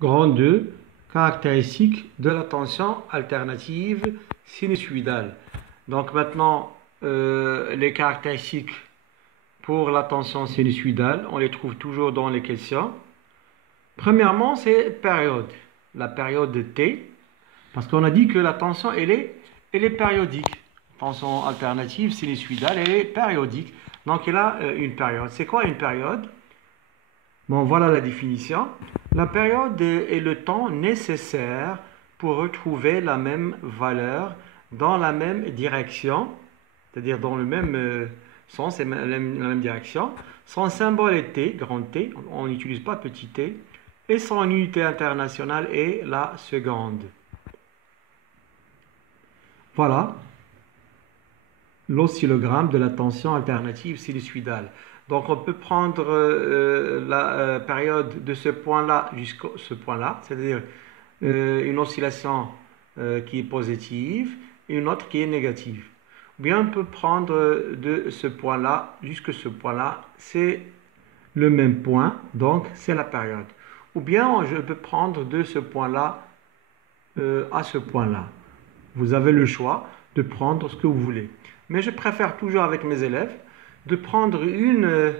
Grand 2, caractéristiques de la tension alternative sinusoïdale. Donc maintenant, les caractéristiques pour la tension sinusoïdale, on les trouve toujours dans les questions. Premièrement, c'est période, la période de T, parce qu'on a dit que la tension, elle est périodique. Tension alternative sinusoïdale, elle est périodique. Donc elle a une période. C'est quoi une période? Bon, voilà la définition. La période est le temps nécessaire pour retrouver la même valeur dans la même direction, c'est-à-dire dans le même sens et la même direction. Son symbole est T, grand T, on n'utilise pas petit t, et son unité internationale est la seconde. Voilà l'oscillogramme de la tension alternative sinusoïdale. Donc on peut prendre la période de ce point-là jusqu'à ce point-là, c'est-à-dire une oscillation qui est positive et une autre qui est négative. Ou bien on peut prendre de ce point-là jusqu'à ce point-là, c'est le même point, donc c'est la période. Ou bien je peux prendre de ce point-là à ce point-là. Vous avez le choix de prendre ce que vous voulez. Mais je préfère toujours avec mes élèves de prendre une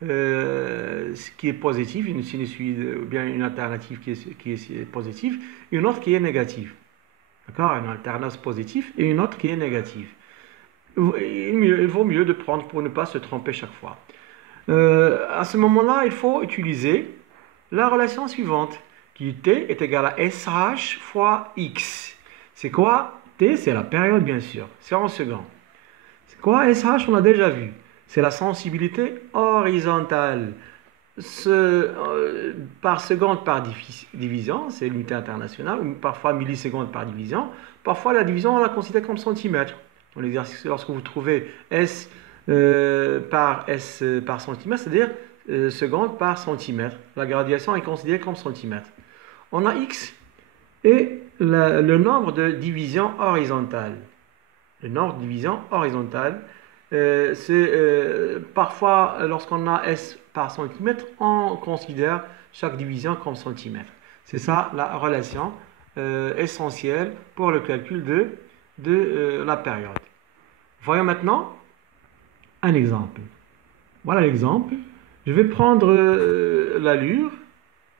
qui est positive, une sinusoïde ou bien une alternative qui est positive, et une autre qui est négative. D'accord? Une alternance positive et une autre qui est négative. Il vaut mieux de prendre pour ne pas se tromper chaque fois. À ce moment-là, il faut utiliser la relation suivante, qui T est égal à SH fois X. C'est quoi? T, c'est la période, bien sûr. C'est en secondes. C'est quoi SH? On a déjà vu. C'est la sensibilité horizontale. Par seconde par division, c'est l'unité internationale, ou parfois millisecondes par division. Parfois, la division, on la considère comme centimètre. Dans l'exercice, lorsque vous trouvez S par centimètre, c'est-à-dire seconde par centimètre. La graduation est considérée comme centimètre. On a X et le nombre de divisions horizontales. Le nombre de divisions horizontales, parfois, lorsqu'on a S par centimètre, on considère chaque division comme centimètre. C'est ça la relation essentielle pour le calcul de la période. Voyons maintenant un exemple. Voilà l'exemple. Je vais prendre l'allure.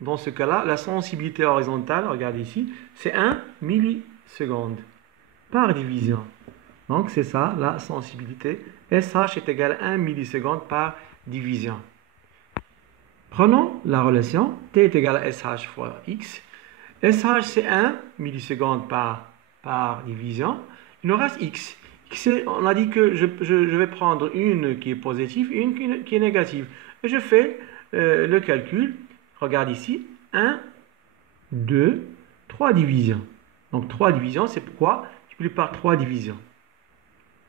Dans ce cas-là, la sensibilité horizontale, regardez ici, c'est 1 milliseconde par division. Donc c'est ça la sensibilité. SH est égal à 1 milliseconde par division. Prenons la relation T est égal à SH fois X. SH c'est 1 milliseconde par division. Il nous reste X. X, on a dit que je vais prendre une qui est positive et une qui est négative. Et je fais le calcul. Regarde ici. 1, 2, 3 divisions. Donc 3 divisions, c'est pourquoi multiplié par 3 divisions.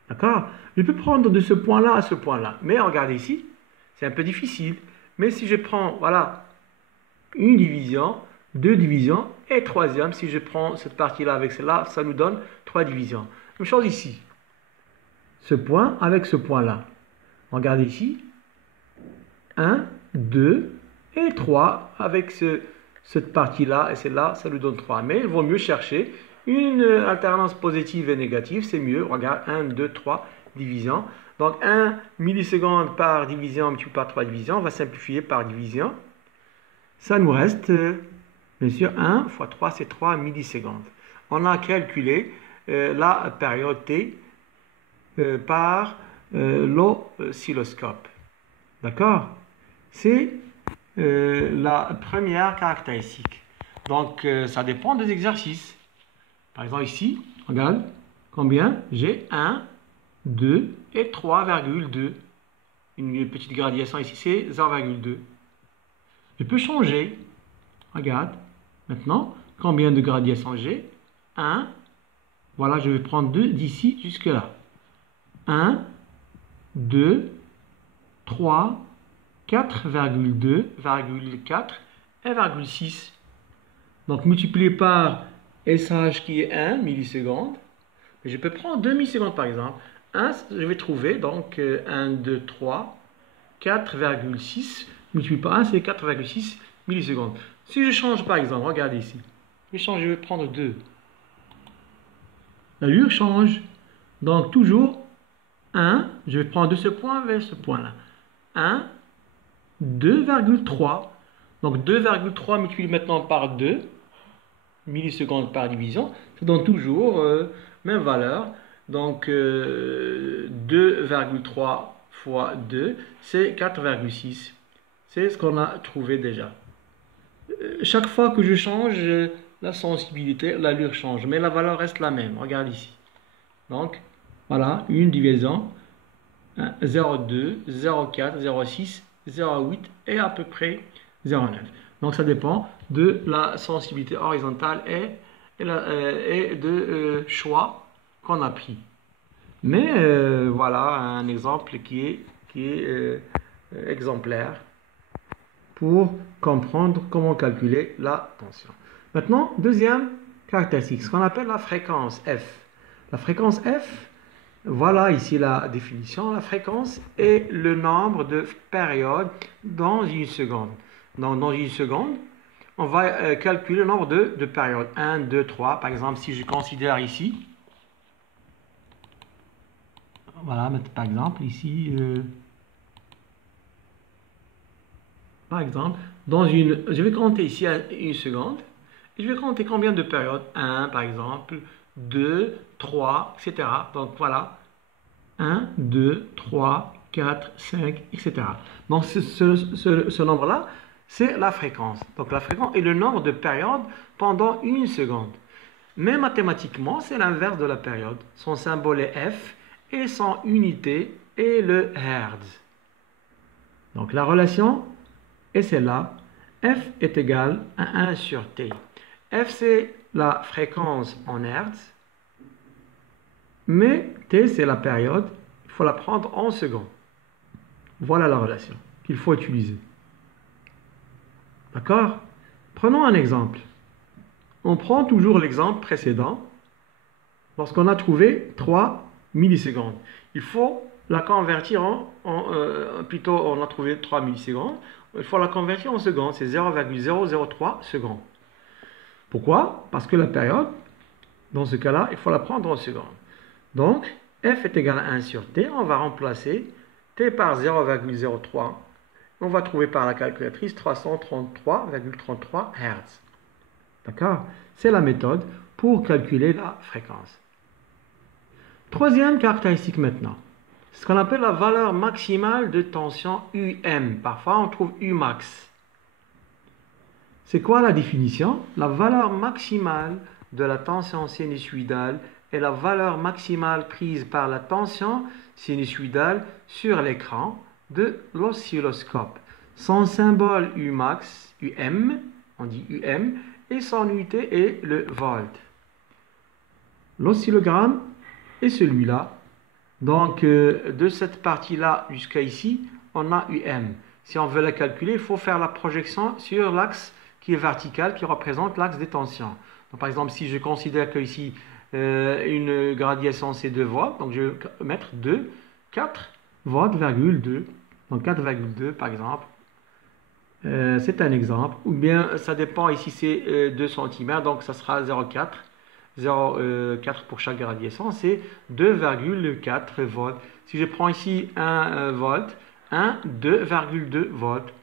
D'accord? Je peux prendre de ce point-là à ce point-là. Mais regardez ici, c'est un peu difficile. Mais si je prends, voilà, une division, deux divisions et troisième, si je prends cette partie-là avec celle-là, ça nous donne 3 divisions. Même chose ici. Ce point avec ce point-là. Regardez ici. 1, 2 et 3 avec cette partie-là et celle-là, ça nous donne 3. Mais il vaut mieux chercher une alternance positive et négative, c'est mieux. Regarde, 1, 2, 3 divisions. Donc 1 milliseconde par division multiplié par 3 divisions, on va simplifier par division. Ça nous reste, bien sûr, 1 fois 3, c'est 3 millisecondes. On a calculé la période T par l'oscilloscope. D'accord? C'est la première caractéristique. Donc, ça dépend des exercices. Par exemple, ici, regarde, combien? J'ai 1, 2 et 3,2. Une petite gradation ici, c'est 0,2. Je peux changer. Regarde, maintenant, combien de gradations j'ai? 1. Voilà, je vais prendre 2 d'ici jusque là. 1, 2, 3, 4,2, 4 et 1,6. Donc multiplié par SH qui est 1 milliseconde. Je peux prendre 2 millisecondes par exemple. 1, je vais trouver donc 1, 2, 3, 4,6 multiplié par 1, c'est 4,6 millisecondes. Si je change par exemple, regardez ici. Je vais prendre 2. L'allure change. Donc toujours 1, je vais prendre de ce point vers ce point-là. 1, 2,3. Donc 2,3 multiplié maintenant par 2, millisecondes par division, ça donne toujours même valeur. Donc 2,3 fois 2, c'est 4,6. C'est ce qu'on a trouvé déjà. Chaque fois que je change la sensibilité, l'allure change, mais la valeur reste la même. Regarde ici. Donc, voilà, une division, 0,2, 0,4, 0,6, 0,8 et à peu près 0,9. Donc, ça dépend de la sensibilité horizontale et de choix qu'on a pris. Mais voilà un exemple qui est exemplaire pour comprendre comment calculer la tension. Maintenant, deuxième caractéristique, ce qu'on appelle la fréquence F. La fréquence F, voilà ici la définition. La fréquence est le nombre de périodes dans une seconde. Donc, dans une seconde, on va calculer le nombre de périodes. 1, 2, 3. Par exemple, si je considère ici, voilà, par exemple, ici, par exemple, je vais compter ici à une seconde, et je vais compter combien de périodes. 1, par exemple, 2, 3, etc. Donc voilà, 1, 2, 3, 4, 5, etc. Donc ce nombre-là, c'est la fréquence. Donc la fréquence est le nombre de périodes pendant une seconde. Mais mathématiquement, c'est l'inverse de la période. Son symbole est F et son unité est le Hertz. Donc la relation est celle-là. F est égal à 1 sur T. F, c'est la fréquence en Hertz, mais T, c'est la période. Il faut la prendre en secondes. Voilà la relation qu'il faut utiliser. D'accord? Prenons un exemple. On prend toujours l'exemple précédent. Lorsqu'on a trouvé 3 millisecondes, il faut la convertir plutôt on a trouvé 3 millisecondes, il faut la convertir en secondes, c'est 0,003 secondes. Pourquoi? Parce que la période, dans ce cas-là, il faut la prendre en secondes. Donc, F est égal à 1 sur T, on va remplacer T par 0,03, on va trouver par la calculatrice 333,33 Hz. D'accord? C'est la méthode pour calculer la fréquence. Troisième caractéristique maintenant, ce qu'on appelle la valeur maximale de tension UM. Parfois, on trouve Umax. C'est quoi la définition? La valeur maximale de la tension sinusoïdale est la valeur maximale prise par la tension sinusoïdale sur l'écran de l'oscilloscope. Son symbole Umax, UM, on dit UM, et son unité est le volt. L'oscillogramme est celui-là. Donc, de cette partie-là jusqu'à ici, on a UM. Si on veut la calculer, il faut faire la projection sur l'axe qui est vertical, qui représente l'axe des tensions. Donc, par exemple, si je considère que ici, une gradation, c'est 2 volts, donc je vais mettre 4 volts,2. Donc, 4,2 par exemple. C'est un exemple. Ou bien, ça dépend, ici c'est 2 cm, donc ça sera 0,4. 0,4 pour chaque radiation, c'est 2,4 volts. Si je prends ici 1 volt, 2,2 volts.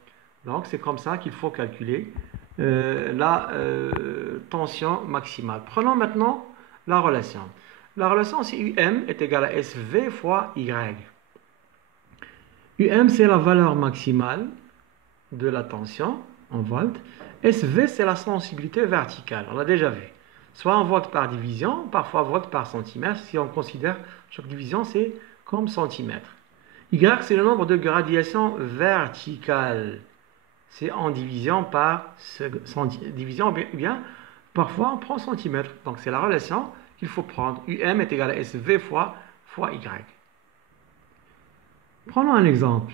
Donc c'est comme ça qu'il faut calculer la tension maximale. Prenons maintenant la relation. La relation, c'est UM est égal à SV fois Y. UM, c'est la valeur maximale de la tension en volts. SV, c'est la sensibilité verticale. On l'a déjà vu. Soit en volts par division, parfois volts par centimètre. Si on considère chaque division, c'est comme centimètre. Y, c'est le nombre de gradations verticales. C'est en division par division, bien, parfois on prend centimètre. Donc c'est la relation qu'il faut prendre. UM est égal à SV fois Y. Prenons un exemple.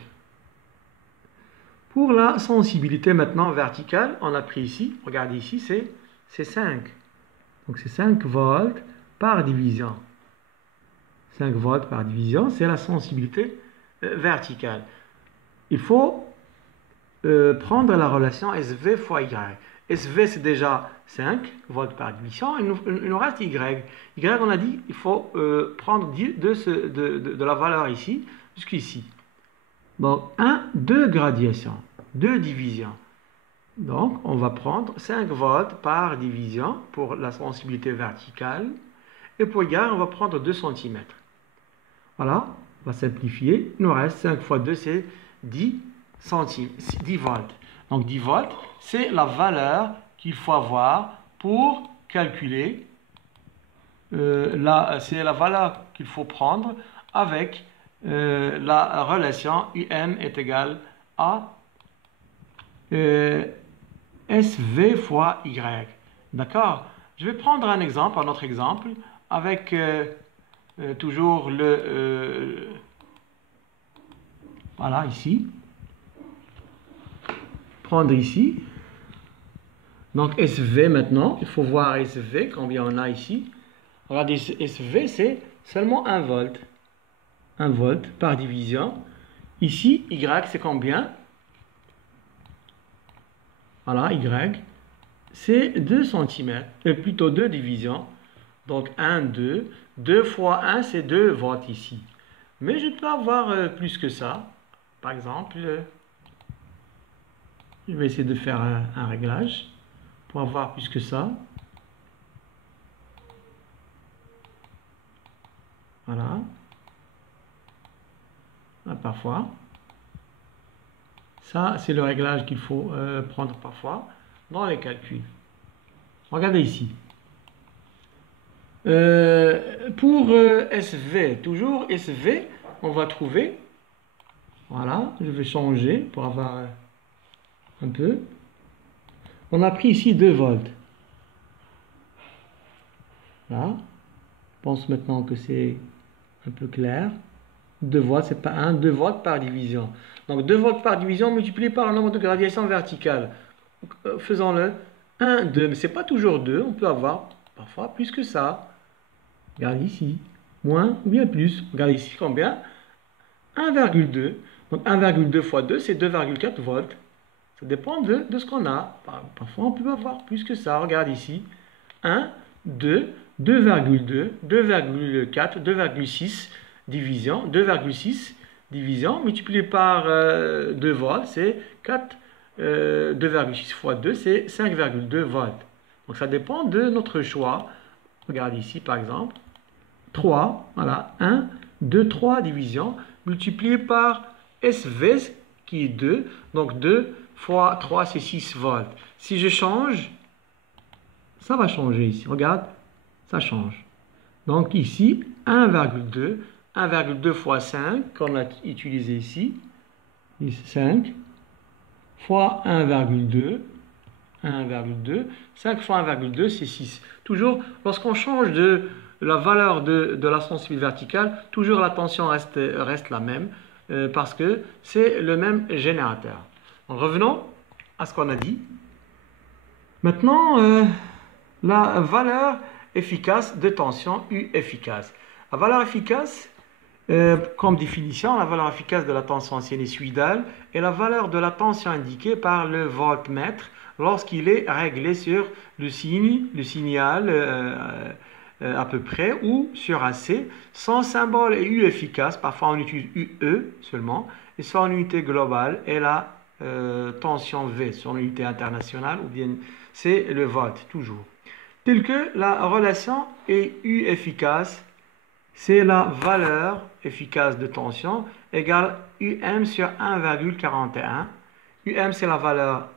Pour la sensibilité maintenant verticale, on a pris ici, regardez ici, c'est 5. Donc c'est 5 volts par division. 5 volts par division, c'est la sensibilité verticale. Il faut prendre la relation SV fois Y. SV, c'est déjà 5 volts par division. Il nous reste Y. Y, on a dit, il faut prendre de la valeur ici jusqu'ici. Donc, 2 gradations, 2 divisions. Donc, on va prendre 5 volts par division pour la sensibilité verticale. Et pour Y, on va prendre 2 cm. Voilà, on va simplifier. Il nous reste 5 fois 2, c'est 10 volts. Donc 10 volts, c'est la valeur qu'il faut avoir pour calculer, c'est la valeur qu'il faut prendre avec la relation UM est égal à SV fois Y. D'accord? Je vais prendre un autre exemple, avec toujours voilà, ici. Prendre ici. Donc SV maintenant, il faut voir SV, combien on a ici. Regardez, SV, c'est seulement 1 volt. 1 volt par division. Ici, Y, c'est combien? Voilà, Y, c'est 2 cm, plutôt 2 divisions. Donc 1, 2. 2 fois 1, c'est 2 volts ici. Mais je peux avoir plus que ça. Par exemple, je vais essayer de faire un réglage pour avoir plus que ça. Voilà. Là, parfois. Ça, c'est le réglage qu'il faut prendre parfois dans les calculs. Regardez ici. Pour SV, toujours SV, on va trouver. Voilà, je vais changer pour avoir un peu. On a pris ici 2 volts. Là, je pense maintenant que c'est un peu clair. 2 volts, c'est pas 1, 2 volts par division. Donc 2 volts par division multiplié par le nombre de gradations verticales. Faisons-le 1, 2, mais ce n'est pas toujours 2, on peut avoir parfois plus que ça. Regarde ici, moins ou bien plus. Regarde ici combien? 1,2. Donc 1,2 fois 2, c'est 2,4 volts. Ça dépend de ce qu'on a. Parfois, on peut avoir plus que ça. Regarde ici. 1, 2, 2,2, 2,4, 2,6 division. 2,6 division multiplié par 2 volts, c'est 4. 2,6 fois 2, c'est 5,2 volts. Donc ça dépend de notre choix. Regarde ici, par exemple. 3, voilà. 1, 2, 3 divisions multiplié par SV, qui est 2. Donc 2 fois 3, c'est 6 volts. Si je change, ça va changer ici. Regarde, ça change. Donc ici, 1,2. 1,2 fois 5, qu'on a utilisé ici. 5 fois 1,2. 1,2. 5 fois 1,2, c'est 6. Toujours, lorsqu'on change de la valeur de la sensibilité verticale, toujours la tension reste la même, parce que c'est le même générateur. Donc, revenons à ce qu'on a dit. Maintenant, la valeur efficace de tension U efficace. La valeur efficace, comme définition, la valeur efficace de la tension sinusoïdale est la valeur de la tension indiquée par le voltmètre lorsqu'il est réglé sur le signal à peu près ou sur AC. Son symbole est U efficace, parfois on utilise UE seulement, et son unité globale est la tension V, son unité internationale, ou bien c'est le volt, toujours. Tel que la relation est U efficace, c'est la valeur efficace de tension égale UM sur 1,41. UM, c'est la valeur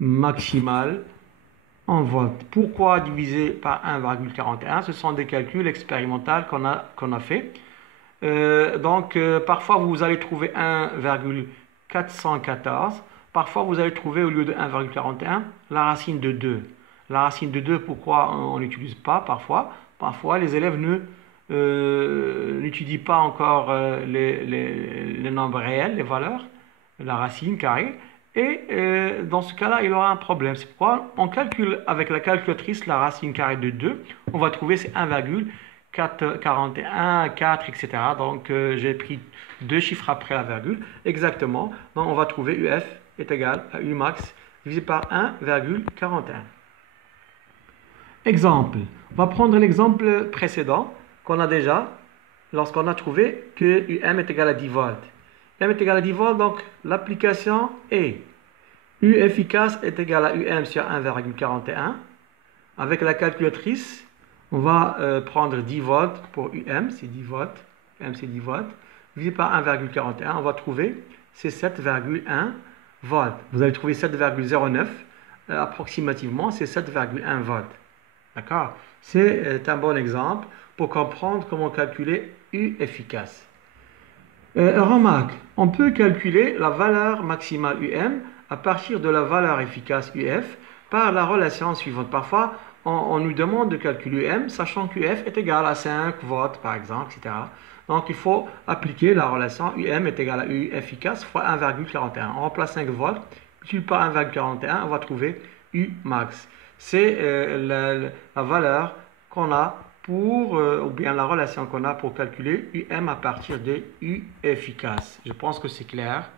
maximale en volts. Pourquoi diviser par 1,41? Ce sont des calculs expérimentaux qu'on a fait. Parfois, vous allez trouver 1,414. Parfois, vous allez trouver, au lieu de 1,41, la racine de 2. La racine de 2, pourquoi on n'utilise pas parfois? Parfois, les élèves n'étudient pas encore les nombres réels, les valeurs, la racine carrée. Et dans ce cas-là, il aura un problème. C'est pourquoi on calcule avec la calculatrice la racine carrée de 2. On va trouver c'est 1,41, 4, etc. Donc, j'ai pris 2 chiffres après la virgule. Exactement. Donc, on va trouver UF est égal à U max divisé par 1,41. Exemple. On va prendre l'exemple précédent qu'on a déjà lorsqu'on a trouvé que UM est égal à 10 volts. UM est égal à 10 volts, donc l'application est U efficace est égal à UM sur 1,41. Avec la calculatrice, on va prendre 10 volts pour UM, c'est 10 volts. UM c'est 10 volts. Divisé par 1,41, on va trouver c'est 7,1 volts. Vous allez trouver 7,09 approximativement, c'est 7,1 volts. D'accord? C'est un bon exemple pour comprendre comment calculer U efficace. Remarque, on peut calculer la valeur maximale UM à partir de la valeur efficace UF par la relation suivante. Parfois, on nous demande de calculer UM, sachant qu'UF est égal à 5 volts, par exemple, etc. Donc, il faut appliquer la relation UM est égal à U efficace fois 1,41. On remplace 5 volts, multiplié par 1,41, on va trouver U max. C'est la valeur qu'on a pour, ou bien la relation qu'on a pour calculer UM à partir de U efficace. Je pense que c'est clair.